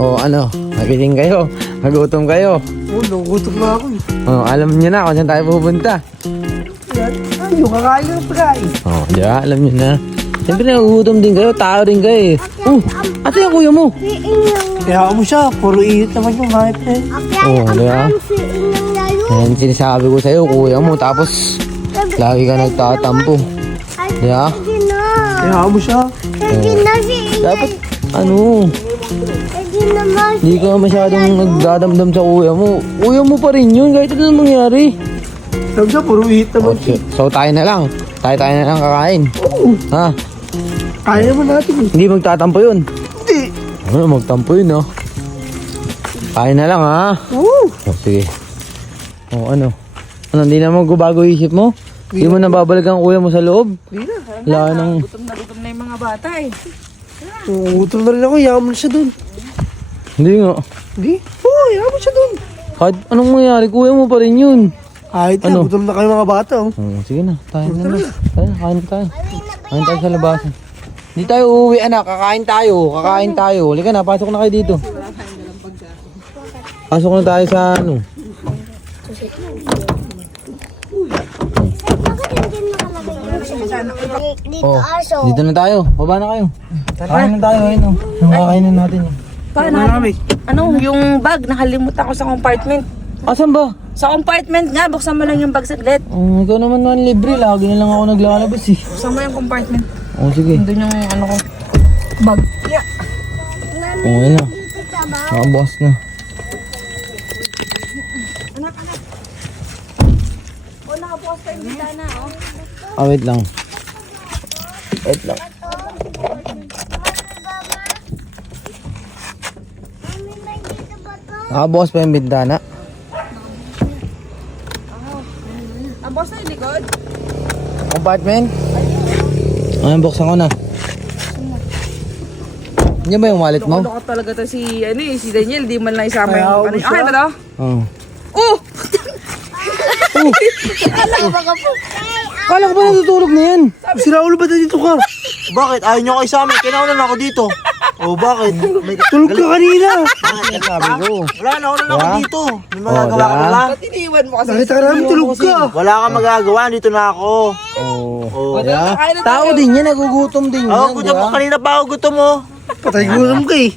O ano, nagising kayo, nagutom kayo. Nagugutom na ako eh. Alam niyo na kung saan tayo pupunta. Ay, yung kakain ng pagkain. Di ba? Alam niyo na. Siyempre nagugutom din kayo, tao rin kayo eh. Ate yung kuya mo. Kaya mo siya, puro init naman yung hype na yun. Di ba? Yan sinasabi ko sa'yo, kuya mo. Tapos, lagi ka nagtatampo. Di ba? Kaya mo siya. Dapat, hindi ka masyadong nagdadamdam sa kuya mo. Kuya mo pa rin yun, kahit ano mangyari. Sabi siya, puro init naman siya. So tayo na lang. Tayo na lang kakain. Ha? Kaya naman natin eh. Hindi magtatampo yun. Hindi. Magtampo yun, no? Kain na lang, ha? Sige. Ano? Hindi na magbabago isip mo? Hindi mo na babalik ang kuya mo sa loob? Hindi na. Wala nang... Gutom na yung mga bata eh. Nagugutom na rin ako, yaman siya dun. Hindi nga. Hindi? Oo, yaman siya dun. Kahit anong mangyari, kuya mo pa rin yun. Kahit na, gutom na kayo mga bata oh. Sige na, tayo na lang. Tayo na, kain tayo. Kain tayo sa labasan. Hindi tayo uuwi, anak. Kakain tayo. Halika na, pasok na kayo dito. Pasok na tayo sa ano. Dito na tayo. Baba na kayo. Kain na tayo, ayun o. Kakainin natin. Ano, yung bag, nakalimutan ko sa compartment. Asan ba? Sa compartment nga, buksan mo lang yung bag saglit. Ikaw naman man libre. Lagi na lang ako naglalabas eh. Buksan mo yung compartment. Sige. Doon yung ano ko, bag. Yeah. Ayun na. Nakabukas na. Anak. Nakabukas pa yung bintana, Wait lang. Wait lang. Nakabukas pa yung bintana. Boss na yung likod. Compartment? Buksan ko na. Yan ba yung wallet mo? Ano ka talaga to si Daniel, di man lang isama yung ano. Okay ba to? Oo. Oh! Kala ko ba natutulog na yan? Sira ulo ba dito ka? Bakit? Ayaw nyo kayo sa amin. Kinauna na ako dito. Oh, bakit? Tulog ka kanina. Sabi ko. Wala, nauna na ako dito. May magagawa ka lang. Ba't iniwan mo kasi? Nakita ka namin tulog ka. Wala kang magagawa. Dito na ako. Oh. Tao din yan, nagugutom din yan. Gutom ko. Kanina pa ako gutom mo. Patay gutom ka eh.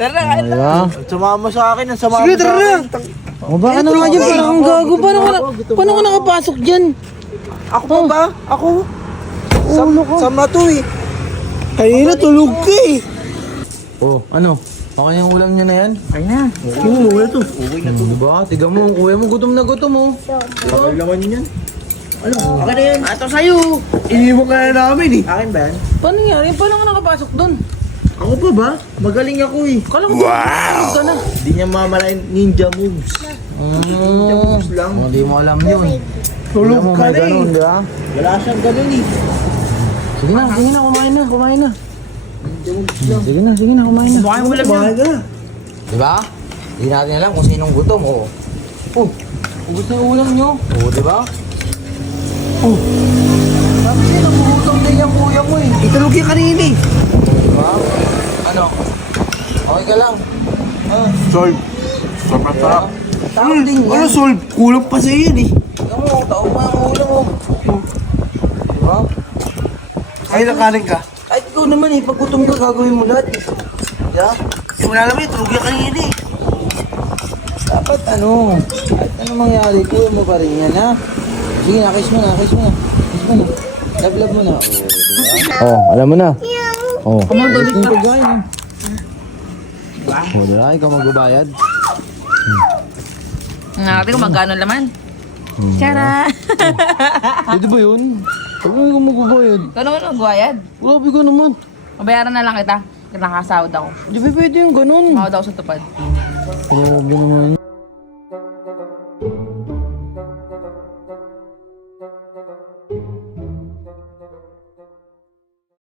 Tara na, kain na. Sumama sa akin. Sige, tara na. Ba, ano nga dyan? Parang ang gago. Paano ka nakapasok dyan? Ako pa ba? Ako? Sama to eh. Kanina tulog ka eh. Ano? Okay yung ulam niya na yan? Kain na. Uwi na to. Diba? Tiga mo, ang kuya mo gutom na gutom mo. Bakal naman yan. Ano? Akin na yan. Ato sa'yo. Iniwan ka na namin eh. Akin ba yan? Paano nangyari? Paano ka nakapasok doon? Ako pa ba? Magaling ako eh. Kala ko wow! Ka na. Hindi niya mamalayan ninja moves. Ninja moves lang. Hindi mo alam yun. Tulog ka na eh. Diba? Wala siyang ganun eh. Sige na, kumain na. Sige na, kumain na. Kumain mo lang yan. Diba? Hindi natin alam kung sinong gutom, ubos na yung ulam nyo. Diba? Sabi siya, nagugutom din yung kuya mo eh. Itulog yung kanina eh. Diba? Ano? Okay ka lang. Solve. Sobrang sarap. Tao din yan. Ano solve? Kulang pa sa'yo yan eh. Ikaw mo, tao mo yung ulam mo. Diba? Ay, nakanin ka. Kahit ikaw naman eh, pag gutom ka, gagawin mo lahat eh. Diba? Wala naman eh, tulog yung kanina eh. Dapat kahit ano mangyari, kuya mo pa rin yan ha. Sige na, kiss mo na. Love mo na. Alam mo na. Balik na. Diba? Ikaw magbabayad. Nakati ko magkano laman. Tara! Pwede ba yun? Pag may ikaw magbabayad. Kano mo nagwayad? Grabe ka naman. Mabayaran na lang kita. Nakasahod ako. Di ba pwede yung ganun? Mahod ako sa tupad. Grabe naman.